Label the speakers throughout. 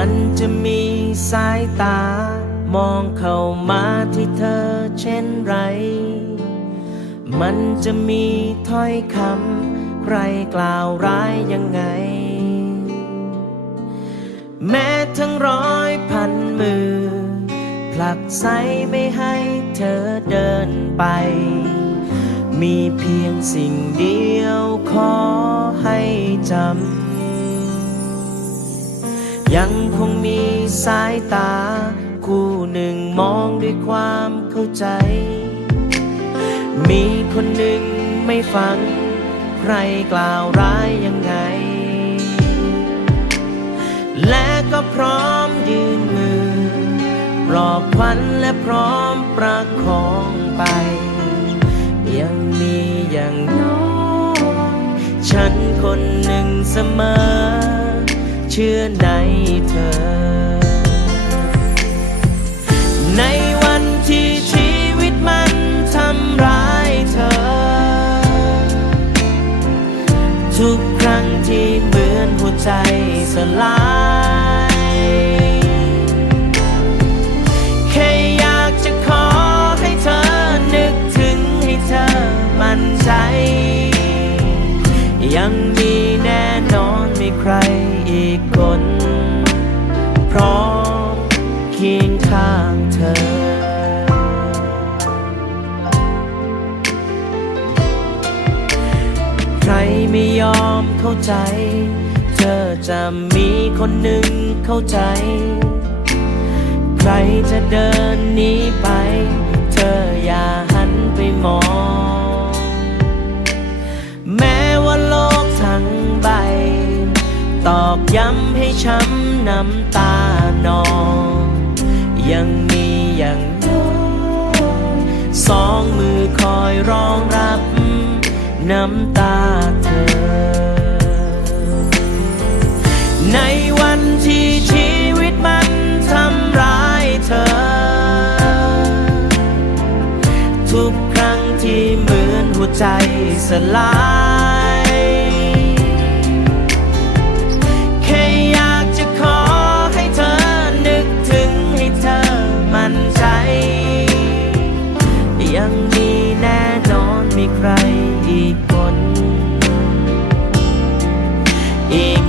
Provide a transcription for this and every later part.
Speaker 1: มันจะมีสายตา มองเข้ามาที่เธอเช่นไร มันจะมีถ้อยคำใครกล่าวร้ายยังไง แม้ทั้งร้อยพันมือ ผลักไสไม่ให้เธอเดินไป มีเพียงสิ่งเดียวขอให้จำ ยังคงมีสายตา คู่หนึ่งมองด้วยความเข้าใจ มีคนหนึ่งไม่ฟัง ใครกล่าวร้ายยังไง และก็พร้อมยืนมือปลอบขวัญและพร้อมประคองไป ยังมีอย่างน้อยฉันคนหนึ่งเสมอ เชื่อในเธอ ในวันที่ชีวิตมันทำร้ายเธอ ทุกครั้งที่เหมือนหัวใจสลายแค่อยากจะขอให้เธอนึกถึงให้เธอมั่นใจ ยังมี อีกคน พร้อมเคียงข้างเธอ ใครไม่ยอมเข้าใจ เธอจะมีคนหนึ่งเข้าใจ ใครจะเดินหนีไป เธออย่าหันไปมอง ย้ำให้ช้ำน้ำตานองยังมีอย่างน้อยสองมือคอยรองรับ น้ำตาเธอ ในวันที่ชีวิตมันทำร้ายเธอ ทุกครั้งที่เหมือนหัวใจสลาย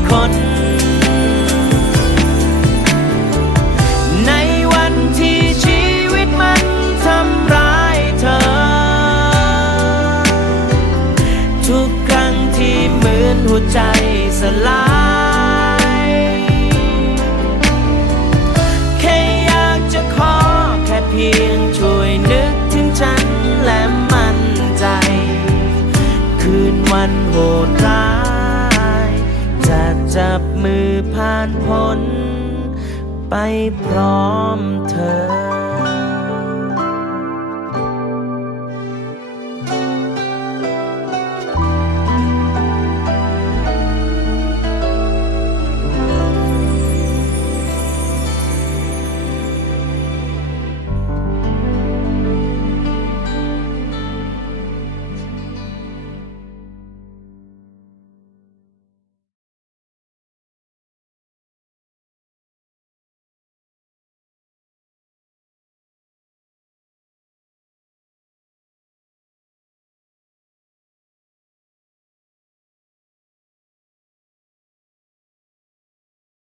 Speaker 1: คน ในวันที่ชีวิตมันทำร้ายเธอ ทุกครั้งที่เหมือนหัวใจสลายแค่อยากจะขอแค่เพียง จับมือผ่านพ้น ไปพร้อมเธอ